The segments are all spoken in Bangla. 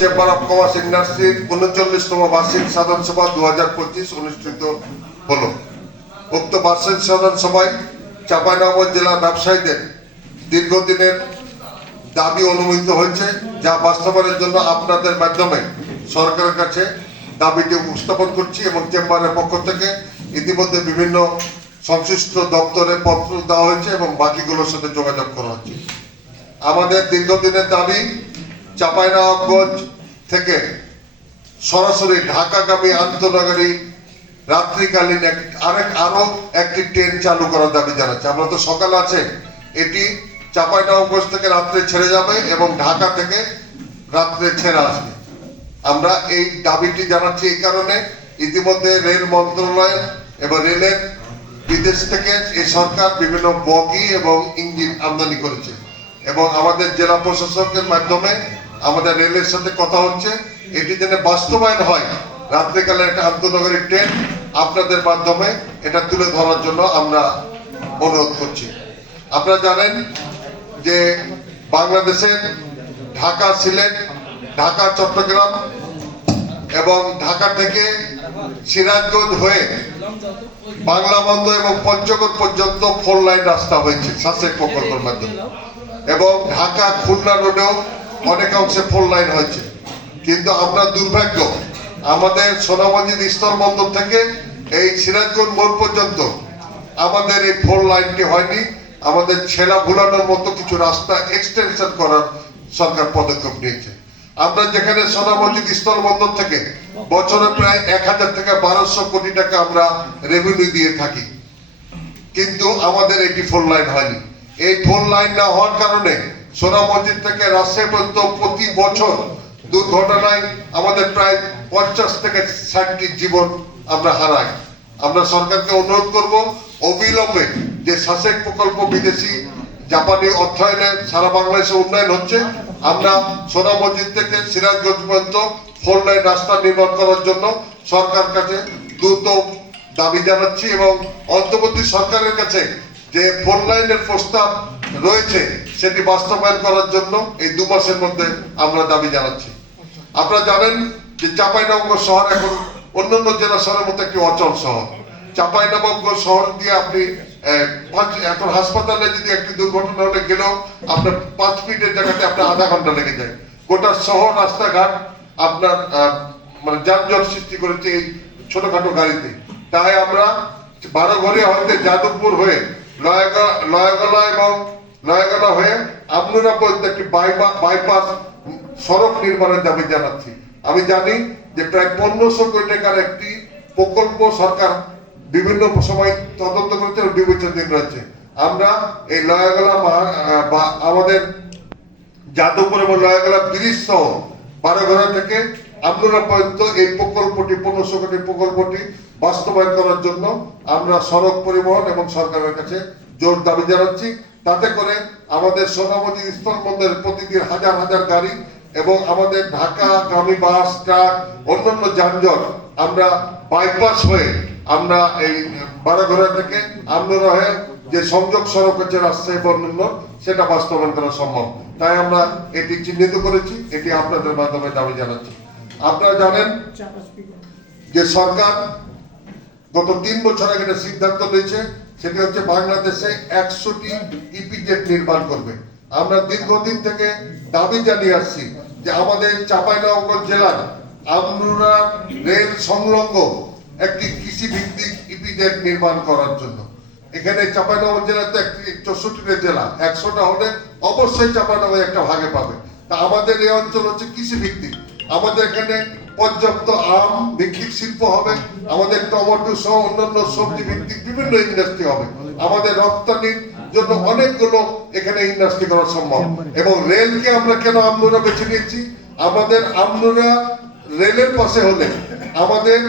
চেম্বার অফ কমার্স ইন্ডাস্ট্রির উনচল্লিশতম বার্ষিক সাধারণ সভা দু হাজার পঁচিশ অনুষ্ঠিত হলো। উক্ত বার্ষিক সাধারণ সভায় চাঁপাইনগর জেলা ব্যবসায়ীদের দীর্ঘদিনের দাবি অনুমোদিত হয়েছে, যা বাস্তবায়নের জন্য আপনাদের মাধ্যমে সরকারের কাছে দাবিটি উপস্থাপন করছি এবং চেম্বারের পক্ষ থেকে ইতিমধ্যে বিভিন্ন সংশ্লিষ্ট দপ্তরে পত্র দেওয়া হয়েছে এবং বাকিগুলোর সাথে যোগাযোগ করা হচ্ছে। আমাদের দীর্ঘদিনের দাবি চাঁপাইনবাবগঞ্জ থেকে সরাসরি ঢাকাগামী আন্তনগরী রাত্রিকালীন এক আরেক আরও একটি ট্রেন চালু করার দাবি জানাচ্ছে। আমরা তো সকাল আছে। এটি চাঁপাইনবাবগঞ্জ থেকে রাত্রে ছেড়ে যাবে এবং ঢাকা থেকে রাত্রে ছেড়ে আসবে। আমরা এই দাবিটি জানাচ্ছি এই কারণে ইতিমধ্যে রেল মন্ত্রণালয় এবং রেলের বিদেশ থেকে এই সরকার বিভিন্ন বগি এবং ইঞ্জিন আমদানি করেছে এবং আমাদের জেলা প্রশাসকের মাধ্যমে আমাদের রেলের সাথে কথা হচ্ছে। এটি যেন বাস্তবায়ন হয়, রাত্রিকালে একটা আন্তনগরী ট্রেন আপনাদের মাধ্যমে এটা তুলে ধরার জন্য আমরা অনুরোধ করছি। আপনারা জানেন যে বাংলাদেশের ঢাকা সিলেট, ঢাকা, চট্টগ্রাম এবং ঢাকা থেকে সিরাজগঞ্জ হয়ে বাংলা বন্ধ এবং পঞ্চগড় পর্যন্ত ফোর লাইন রাস্তা হয়েছে শাসক প্রকল্পের মাধ্যমে। এবং ঢাকা খুলনা রোডেও অনেকাংশে ফোর লাইন হয়েছে। কিন্তু আমরা দুর্ভাগ্য, আমাদের সোনামঞ্জিদ স্থলবন্দর থেকে এই সিরাজগঞ্জ মোড় পর্যন্ত আমাদের এই ফোর লাইনটি হয়নি। আমাদের ছেলা ভুলানোর মতো কিছু রাস্তা এক্সটেনশন করার সরকার পদক্ষেপ নিয়েছে। আমরা যেখানে সোনামঞ্জিদ স্থলবন্দর থেকে বছরে প্রায় এক হাজার থেকে বারোশো কোটি টাকা আমরা রেভিনিউ দিয়ে থাকি। কিন্তু আমাদের এটি ফোর লাইন হয়নি। এই ফোর লাইন না হওয়ার কারণে সোনা মসজিদ থেকে রাজশাহী পর্যন্ত প্রতি বছর দুর্ঘটনায় আমাদের প্রায় পঞ্চাশ থেকে ষাটটি জীবন আমরা হারাই। আমরা সরকারকে অনুরোধ করব, অবিলম্বে যে শাসক প্রকল্প বিদেশি জাপানি অর্থায়নে সারা বাংলাদেশে উন্নয়ন হচ্ছে, আমরা সোনা মসজিদ থেকে সিরাজগঞ্জ পর্যন্ত ফোর লাইন রাস্তা নির্মাণ করার জন্য সরকার কাছে দ্রুত দাবি জানাচ্ছি এবং অন্তর্বর্তী সরকারের কাছে যে ফোর লাইনের প্রস্তাব রয়েছে সেটি বাস্তবায়ন করার জন্য এই দু মাসের মধ্যে আমরা দাবি জানাচ্ছি। আপনারা জানেন যে চাঁপাইনবাবগঞ্জ শহর এখন অন্যান্য জেলা শহরের মতো একটি অচল শহর। চাঁপাইনবাবগঞ্জ শহর দিয়ে আপনি এখন হাসপাতালে যদি একটি দুর্ঘটনা হলে গেলেও আপনার পাঁচ মিনিটের জায়গাতে আপনার আধা ঘণ্টা লেগে যায়। গোটা শহর, রাস্তাঘাট আপনার মানে যানজট সৃষ্টি করেছে এই ছোটখাটো গাড়িতে। তাই আমরা বারো ঘরে হইতে যাদবপুর হয়ে লয়াগা লয়াগলা এবং লয়াগলা হয়ে আপনারা পর্যন্ত একটি বাইপা- বাইপাস সড়ক নির্মাণের দাবি জানাচ্ছি। আমি জানি যে প্রায় পনেরোশো কোটি টাকার একটি প্রকল্প সরকার বিভিন্ন সময় তদন্ত করছে বিবেচনাধীন রয়েছে আমরা এই লয়াগলা বা আমাদের যাদবপুর এবং লয়াগলা ব্রিজ সহ বারোঘরা থেকে আপনারা পর্যন্ত এই প্রকল্পটি, পনেরোশো কোটি প্রকল্পটি বাস্তবায়ন করার জন্য আমরা সড়ক পরিবহন এবং সরকারের কাছে জোর দাবি জানাচ্ছি। তাতে করে আমাদের সোনামতি স্থলবন্দরের প্রতিদিন হাজার হাজার গাড়ি এবং আমাদের ঢাকা গামী বাস, ট্রাক, অন্যান্য যানজট আমরা বাইপাস হয়ে আমরা এই বারোঘরা থেকে আমরা হয়ে যে সংযোগ সড়ক হচ্ছে রাজশাহী বর্ণন্য সেটা বাস্তবায়ন করা সম্ভব। তাই আমরা এটি চিহ্নিত করেছি, এটি আপনাদের মাধ্যমে দাবি জানাচ্ছি। আপনারা জানেন যে সরকার গত তিন বছর আগে সিদ্ধান্ত নিয়েছে সেটি হচ্ছে বাংলাদেশে একশোটি ইপিজেড নির্মাণ করবে। আমরা দীর্ঘদিন থেকে দাবি জানিয়ে আসছি যে আমাদের চাঁপাইনবাবগঞ্জ জেলার আমরুরা রেল সংলগ্ন একটি কৃষি ভিত্তিক ইপিজেড নির্মাণ করার জন্য। এখানে চাঁপাইনবাবগঞ্জ জেলা তো একটি চৌষট্টিটা জেলা, একশোটা হলে অবশ্যই চাঁপাইনবাবগঞ্জ একটা ভাগে পাবে। তা আমাদের এই অঞ্চল হচ্ছে কৃষি ভিত্তিক আমাদের এখানে পর্যাপ্ত আম ভিত্তিক শিল্প হবে, আমাদের টমেটো সহ অন্যান্য সবজি ভিত্তিক বিভিন্ন ইন্ডাস্ট্রি হবে। আমাদের রপ্তানির জন্য অনেকগুলো এখানে ইন্ডাস্ট্রি করা সম্ভব। এবং রেলকে আমরা কেন আমনুরা বেছে নিয়েছি? আমাদের আমনুরা রেলের পাশে হলে আমাদের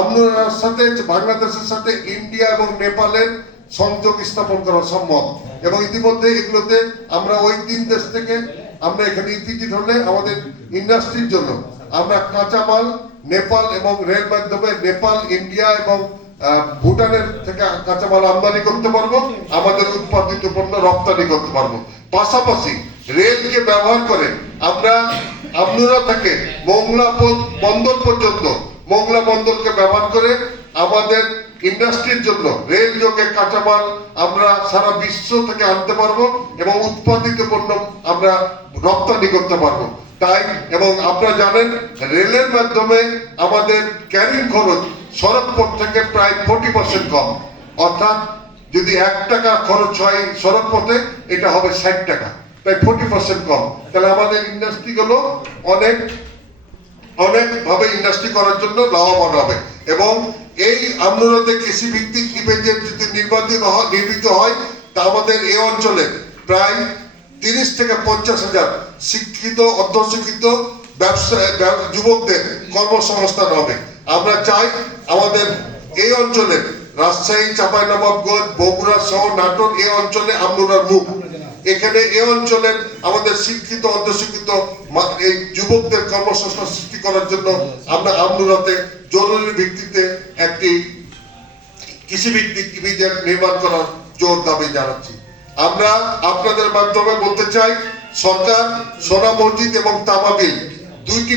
আমনুরার সাথে বাংলাদেশের সাথে ইন্ডিয়া এবং নেপালের সংযোগ স্থাপন করা সম্ভব। এবং ইতিমধ্যে এগুলোতে আমরা ওই তিন দেশ থেকে আমরা এখানে ইপিজিট হলে আমাদের ইন্ডাস্ট্রির জন্য আমরা কাঁচামাল, নেপাল এবং রেল মাধ্যমে নেপাল, ইন্ডিয়া এবং ভুটানের থেকে কাঁচামাল আমদানি করতে পারব, আমাদের উৎপাদিত পণ্য রপ্তানি করতে পারব। পাশাপাশি রেলকে ব্যবহার করে আমরা আমনুরা থেকে মোংলা বন্দর পর্যন্ত, মোংলা বন্দরকে ব্যবহার করে আমাদের ইন্ডাস্ট্রির জন্য রেল যোগে কাঁচামাল আমরা সারা বিশ্ব থেকে আনতে পারব এবং উৎপাদিত পণ্য আমরা রপ্তানি করতে পারব। তাই এবং আপনারা জানেন, রেলের মাধ্যমে আমাদের ক্যারিং খরচ সড়ক পথ থেকে প্রায় ফোর্টি পার্সেন্ট কম। অর্থাৎ যদি এক টাকা খরচ হয় সড়ক পথে এটা হবে ষাট টাকা। তাই ফোর্টি পার্সেন্ট কম। তাহলে আমাদের ইন্ডাস্ট্রিগুলো অনেক, অনেকভাবে ইন্ডাস্ট্রি করার জন্য লাভবান হবে। এবং এই আমনুরাতে কৃষি ভিত্তিক ইভেন্টের যদি নির্বাচিত হয়, নির্মিত হয়, তা আমাদের এই অঞ্চলে প্রায় তিরিশ থেকে পঞ্চাশ হাজার শিক্ষিত অর্ধশিক্ষিত ব্যবসা যুবকদের কর্মসংস্থান হবে। আমরা চাই আমাদের এই অঞ্চলে রাজশাহী, চাঁপাইনবাবগঞ্জ, বগুড়া সহ নাটোর এই অঞ্চলে আমনুরার মুখ। এখানে এই অঞ্চলের আমাদের শিক্ষিত অর্ধশিক্ষিত এই যুবকদের কর্মসংস্থান সৃষ্টি করার জন্য আমরা আমনুরাতে জরুরি ভিত্তিতে একটি কৃষিভিত্তিক ইমিডিয়েট নির্মাণ করার জোর দাবি জানাচ্ছি। আমরা আপনাদের মাধ্যমে বলতে চাই, সরকার, সোনা মসজিদ এবং তামাবিল দুইটি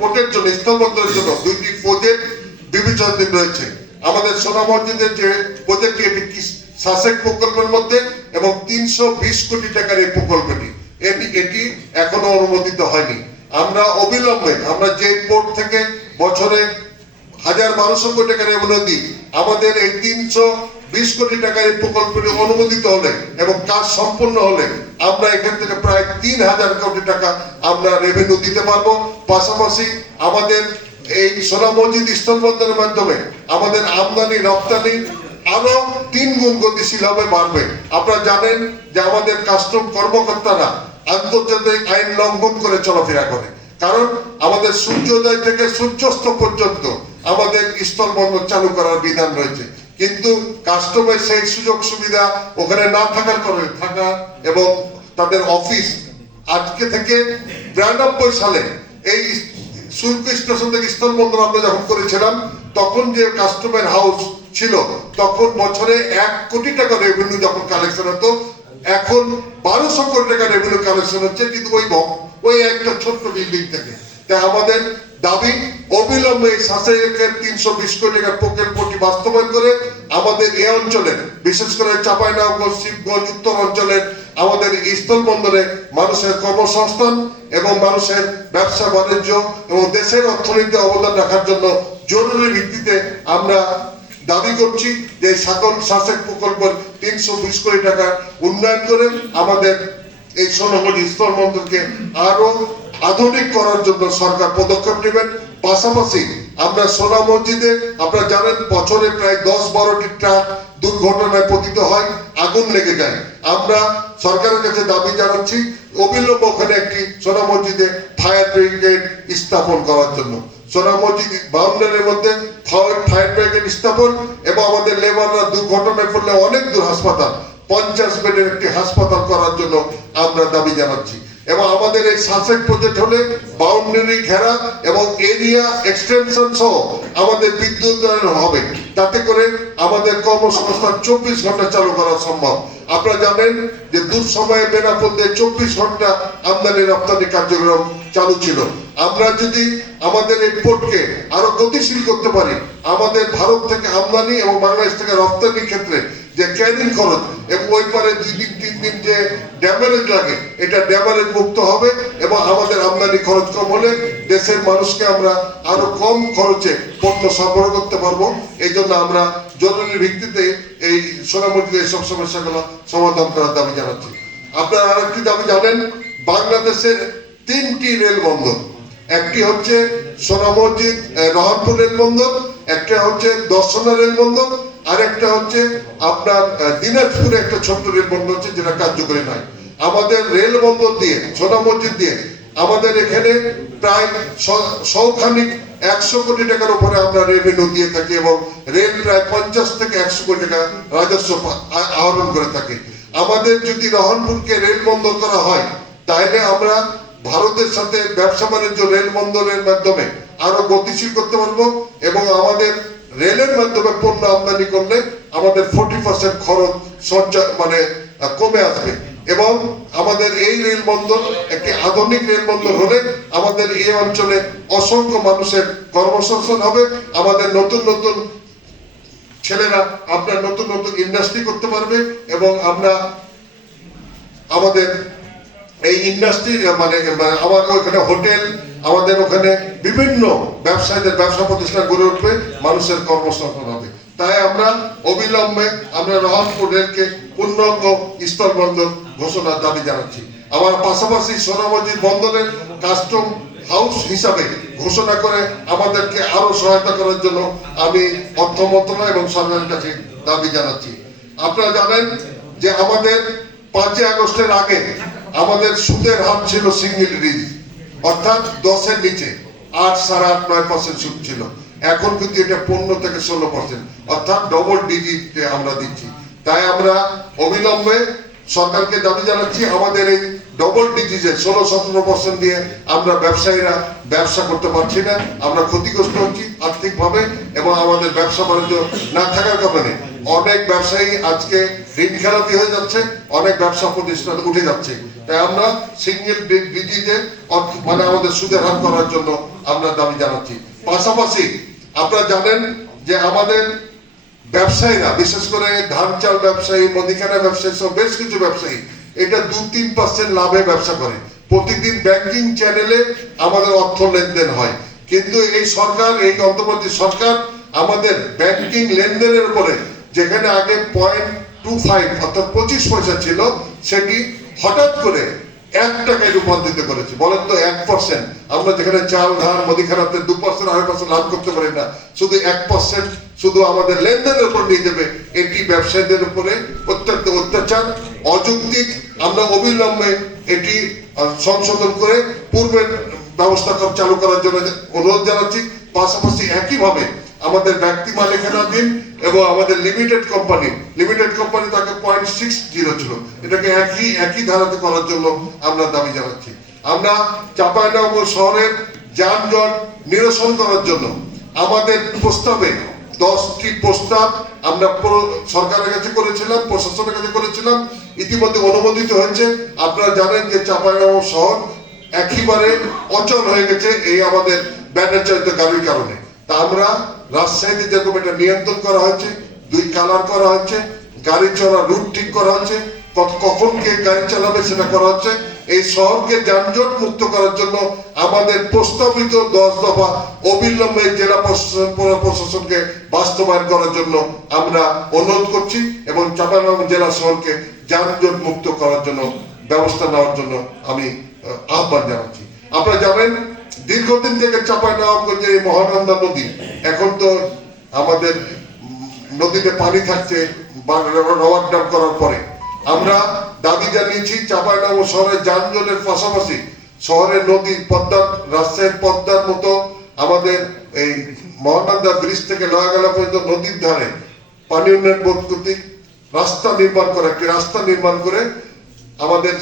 পোর্টের জন্য, স্থলবন্দরের জন্য দুইটি প্রজেক্ট বিবেচনাধীন রয়েছে। আমাদের সোনা মসজিদের যে প্রজেক্টটি এটি শাসক প্রকল্পের মধ্যে এবং তিনশো বিশ কোটি টাকার এই প্রকল্পটি। এটি এটি এখনও অনুমোদিত হয়নি। আমরা অবিলম্বে, আমরা যে পোর্ট থেকে বছরে হাজার বারোশো কোটি টাকার দিই, আমাদের এই তিনশো বিশ কোটি টাকার এই প্রকল্পটি অনুমোদিত হলে এবং কাজ সম্পূর্ণ হলে আমরা এখান থেকে প্রায় তিন হাজার কোটি টাকা আমরা রেভিনিউ দিতে পারব। পাশাপাশি আমাদের এই সোনা মসজিদ স্থলবন্দরের মাধ্যমে আমাদের আমদানি, রপ্তানি আরও তিন গুণ গতিশীল হবে বাড়বে। আপনারা জানেন যে আমাদের কাস্টম কর্মকর্তারা আন্তর্জাতিক আইন লঙ্ঘন করে চলাফেরা করে। কারণ আমাদের সূর্যোদয় থেকে সূর্যাস্ত পর্যন্ত আমাদের স্থলবন্দর চালু করার বিধান রয়েছে। কিন্তু কাস্টমের সেই সুযোগ সুবিধা ওখানে না থাকার কারণে থাকা এবং তাদের অফিস আজকে থেকে বিরানব্বই সালে এই শুল্ক স্টেশন থেকে স্থলবন্দর আমরা যখন করেছিলাম, তখন যে কাস্টমার হাউস ছিল, তখন বছরে এক কোটি টাকা রেভিনিউ যখন কালেকশন হতো, এখন বারোশো কোটি টাকা রেভিনিউ কালেকশন হচ্ছে, কিন্তু ওই ওই একটা ছোট্ট বিল্ডিং থেকে। তাই আমাদের দাবি অবিলম্বে এই তিনশো বিশ কোটি টাকা প্রকল্পটি বাস্তবায়ন করে আমাদের এ অঞ্চলে, বিশেষ করে চাঁপাইনবাবগঞ্জ শিবগঞ্জ, উত্তর অঞ্চলের আমাদের এই স্থলবন্দরে মানুষের কর্মসংস্থান এবং মানুষের ব্যবসা বাণিজ্য এবং দেশের অর্থনীতিতে অবদান রাখার জন্য জরুরি ভিত্তিতে আমরা দাবি করছি যে সকল শাসক প্রকল্পের তিনশো বিশ কোটি টাকা উন্নয়ন করে আমাদের এই সোনামণি স্থলবন্দরকে আরও আধুনিক করার জন্য সরকার পদক্ষেপ নেবেন। পাশাপাশি আমরা সোনা মসজিদে, আপনারা জানেন, বছরে প্রায় দশ বারোটি ট্রাক দুর্ঘটনায় পতিত হয়, আগুন লেগে যায়। আমরা সরকারের কাছে দাবি জানাচ্ছি, অবিলম্ব ওখানে একটি সোনা মসজিদে ফায়ার ব্রিগেড স্থাপন করার জন্য। সোনা মসজিদ বাউন্ডারির মধ্যে ফায়ার ব্রিগেড স্থাপন এবং আমাদের লেবাররা দুর্ঘটনায় পড়লে অনেক দূর হাসপাতাল, পঞ্চাশ বেডের একটি হাসপাতাল করার জন্য আমরা দাবি জানাচ্ছি। এবং আমাদের এই সাসেক প্রজেক্ট হলে বাউন্ডারি ঘেরা এবং এরিয়া এক্সটেনশন সহ আমাদের বিদ্যুতায়ন হবে। তাতে করে আমাদের কর্মসংস্থান চব্বিশ ঘণ্টা চালু করা সম্ভব। আপনারা জানেন যে দূর সময়ে বেনাপোলতে চব্বিশ ঘণ্টা আমদানি রপ্তানি কার্যক্রম চালু ছিল। আমরা যদি আমাদের এই পোর্টকে আরও গতিশীল করতে পারি, আমাদের ভারত থেকে আমদানি এবং বাংলাদেশ থেকে রপ্তানির ক্ষেত্রে যে ক্যারিং খরচ। এবং ওই পারে দুই দিন তিন দিন যে ড্যামারেজ লাগে এটা ড্যামারেজ মুক্ত হবে এবং আমাদের আমদানি খরচ কম হলে দেশের মানুষকে আমরা আরও কম খরচে পণ্য সরবরাহ করতে পারব। এই জন্য আমরা জরুরি ভিত্তিতে এই সোনামুড়িতে এইসব সমস্যাগুলো সমাধান করার দাবি জানাচ্ছি। আপনারা আরেকটি দাবি জানেন বাংলাদেশের তিনটি রেল বন্দর। একটি হচ্ছে সোনা মসজিদ আহ, রহনপুর রেল বন্দর একটা হচ্ছে দর্শনা রেল বন্দর আর একটা হচ্ছে আপনার দিনাজপুরে একটা ছোট্ট রেল বন্দর হচ্ছে যেটা কার্যকরী নয়। আমাদের রেল বন্দর দিয়ে সোনা মসজিদ দিয়ে, আমাদের এখানে প্রায় শখানিক একশো কোটি টাকার উপরে আমরা রেভিনিউ দিয়ে থাকি এবং রেল প্রায় পঞ্চাশ থেকে একশো কোটি টাকা রাজস্ব আহরণ করে থাকি। আমাদের যদি রহনপুরকে রেল বন্দর করা হয়, তাহলে আমরা ভারতের সাথে ব্যবসা বাণিজ্য রেল বন্দরের মাধ্যমে আরও গতিশীল করতে পারব এবং আমাদের রেলের মাধ্যমে পণ্য আমদানি করলে আমাদের ফোর্টি পার্সেন্ট খরচ সঞ্চয় মানে কমে আসবে। এবং আমাদের এই রেল বন্দর একটি আধুনিক রেল বন্দর হলে আমাদের এই অঞ্চলে অসংখ্য মানুষের কর্মসংস্থান হবে। আমাদের নতুন নতুন ছেলেরা আপনার নতুন নতুন ইন্ডাস্ট্রি করতে পারবে এবং আমরা আমাদের এই ইন্ডাস্ট্রি মানে মানে আমাদের ওখানে হোটেল আমাদের ওখানে বিভিন্ন ব্যবসায়ীদের, ব্যবসা প্রতিষ্ঠান গড়ে উঠবে, মানুষের কর্মসংস্থান হবে। তাই আমরা অবিলম্বে আমরা রহনপুর রেলকে পূর্ণাঙ্গ স্থল বন্দর ঘোষণার দাবি জানাচ্ছি। আমার পাশাপাশি সোনামজির বন্দরের কাস্টম হাউস হিসাবে ঘোষণা করে আমাদেরকে আরও সহায়তা করার জন্য আমি অর্থ মন্ত্রণালয় এবং সরকারের কাছে দাবি জানাচ্ছি। আপনারা জানেন যে আমাদের পাঁচই আগস্টের আগে আমাদের সুদের হার ছিল সিঙ্গেল রিজ, অর্থাৎ দশের নিচে। আট সাড়ে আট, নয় পার্সেন্ট সুদ ছিল। এখন কিন্তু এটা পনেরো থেকে ষোলো পার্সেন্ট অর্থাৎ ডবল ডিজিটে আমরা দিচ্ছি। তাই আমরা অবিলম্বে সরকারকে দাবি জানাচ্ছি, আমাদের এই ডবল ডিজিটে ষোলো সতেরো পার্সেন্ট দিয়ে আমরা ব্যবসায়ীরা ব্যবসা করতে পারছি না। আমরা ক্ষতিগ্রস্ত হচ্ছি আর্থিকভাবে এবং আমাদের ব্যবসা বাণিজ্য না থাকার কারণে। অনেক ব্যবসায়ী আজকে ঋণ খেলাপি হয়ে যাচ্ছে, অনেক ব্যবসা প্রতিষ্ঠান উঠে যাচ্ছে। তাই আমরা সিঙ্গেল ডিজিটে মানে আমাদের সুদের হার করার জন্য আমরা দাবি জানাচ্ছি। পাশাপাশি আপনারা জানেন যে আমাদের ব্যবসায়ীরা, বিশেষ করে ধান চাল ব্যবসায়ী, মুদিখানা ব্যবসায়ী, সব বেশ কিছু ব্যবসায়ী, এটা দু তিন পার্সেন্ট লাভে ব্যবসা করে। প্রতিদিন ব্যাংকিং চ্যানেলে আমাদের অর্থ লেনদেন হয়। কিন্তু এই সরকার, এই অন্তর্বর্তী সরকার আমাদের ব্যাংকিং লেনদেনের উপরে, যেখানে আগে পয়েন্ট টু ফাইভ অর্থাৎ পঁচিশ পয়সা ছিল, সেটি হঠাৎ করে এক টাকায় রূপান্তরিত করেছে। বলেন তো এক পার্সেন্ট আমরা যেখানে চাল, ধান, মুদিখানাতে দু পার্সেন্ট আড়াই পার্সেন্ট লাভ করতে পারি না। শুধু এক পার্সেন্ট শুধু আমাদের লেনদেনের উপর নিয়ে যাবে। এটি ব্যবসায়ীদের উপরে অত্যন্ত অত্যাচার, অযৌক্তিক। আমরা অবিলম্বে এটি সংশোধন করে পূর্বের ব্যবস্থা চালু করার জন্য অনুরোধ জানাচ্ছি। পাশাপাশি একইভাবে আমাদের ব্যক্তি মালিকানাধীন এবং আমাদের লিমিটেড কোম্পানি লিমিটেড কোম্পানি তাকে পয়েন্ট সিক্স জিরো ছিল। এটাকে একই একই ধারাতে করার জন্য আমরা দাবি জানাচ্ছি। আমরা চাঁপাইনগর শহরের যানজট নিরসন করার জন্য আমাদের প্রস্তাবে দশটি প্রস্তাব আমরা সরকারের কাছে করেছিলাম, প্রশাসনের কাছে করেছিলাম। ইতিমধ্যে অনুমোদিত হয়েছে। আপনারা জানেন যে চাঁপাইনগর শহর একেবারে অচল হয়ে গেছে এই আমাদের ব্যাটার চালিত গাড়ির কারণে। তা আমরা রাজশাহীতে যেরকম এটা নিয়ন্ত্রণ করা দুই কালার করা গাড়ি চলার রুট ঠিক করা কখন কে গাড়ি চালাবে সেটা করা হচ্ছে। এই শহরকে যানজট মুক্ত করার জন্য আমাদের প্রস্তাবিত দশ দফা অবিলম্বে জেলা প্রশাসন প্রশাসনকে বাস্তবায়ন করার জন্য আমরা অনুরোধ করছি এবং চাঁপাইনবাবগঞ্জ জেলা শহরকে যানজট মুক্ত করার জন্য, ব্যবস্থা নেওয়ার জন্য আমি আহ্বান জানাচ্ছি। আপনারা জানেন দীর্ঘদিন থেকে চাঁপাইনবাবগঞ্জের এই মহানন্দা নদী। এখন তো আমাদের নদীতে পানি থাকছে ড্যাম করার পরে। আমরা দাবি জানিয়েছি চাঁপাইনবাবগঞ্জ শহরের যানজটের পাশাপাশি শহরের নদী, পদ্মার রাজশাহীর পদ্মার মতো আমাদের এই মহানন্দা ব্রিজ থেকে লয়াগেলা পর্যন্ত নদীর ধারে পানি উন্নয়ন বোধ রাস্তা নির্মাণ করে, একটি রাস্তা নির্মাণ করে আমাদের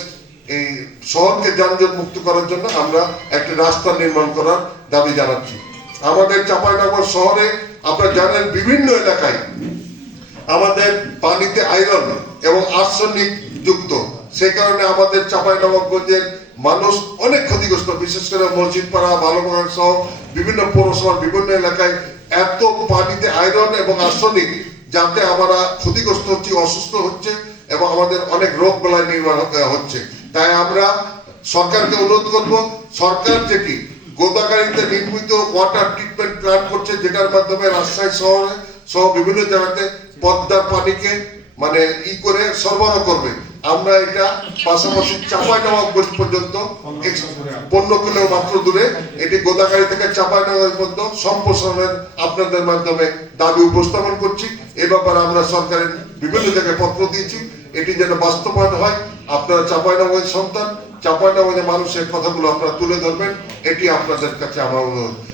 এই শহরকে যানজট মুক্ত করার জন্য আমরা একটি রাস্তা নির্মাণ করার দাবি জানাচ্ছি। আমাদের চাঁপাইনগর শহরে আপনারা জানেন বিভিন্ন এলাকায় আমাদের পানিতে আয়রন এবং আর্সেনিক যুক্ত। সে কারণে আমাদের চাঁপাইনবাবগঞ্জের মানুষ অনেক ক্ষতিগ্রস্ত, বিশেষ করে মসজিদপাড়া বালুবাগান সহ বিভিন্ন পৌরসভার বিভিন্ন এলাকায় এত পানিতে আয়রন এবং আর্সেনিক যাতে আমরা ক্ষতিগ্রস্ত হচ্ছি, অসুস্থ হচ্ছে এবং আমাদের অনেক রোগ বেলায় নির্মাণ হচ্ছে। তাই আমরা সরকারকে অনুরোধ করব, সরকার যেটি গোদাগাড়িতে নির্মিত ওয়াটার ট্রিটমেন্ট প্ল্যান্ট করছে, যেটার মাধ্যমে রাজশাহী শহরে সহ বিভিন্ন জায়গাতে পদ্মার পানিকে মানে ই করে সরবরাহ করবে। আমরা এটা পাশাপাশি চাপাই নবাবগঞ্জ পর্যন্ত পনেরো কিলো মাত্র দূরে এটি গোদাগাড়ি থেকে চাপাই নবাব পর্যন্ত সম্প্রসারণের আপনাদের মাধ্যমে দাবি উপস্থাপন করছি। এ ব্যাপারে আমরা সরকারের বিভিন্ন জায়গায় পত্র দিয়েছি। এটি যেন বাস্তবায়ন হয় আপনারা চাপাইনবাবগঞ্জ সন্তান চাপাইনবাবগঞ্জের মানুষের কথাগুলো আপনারা তুলে ধরবেন এটি আপনাদের কাছে আমার অনুরোধ।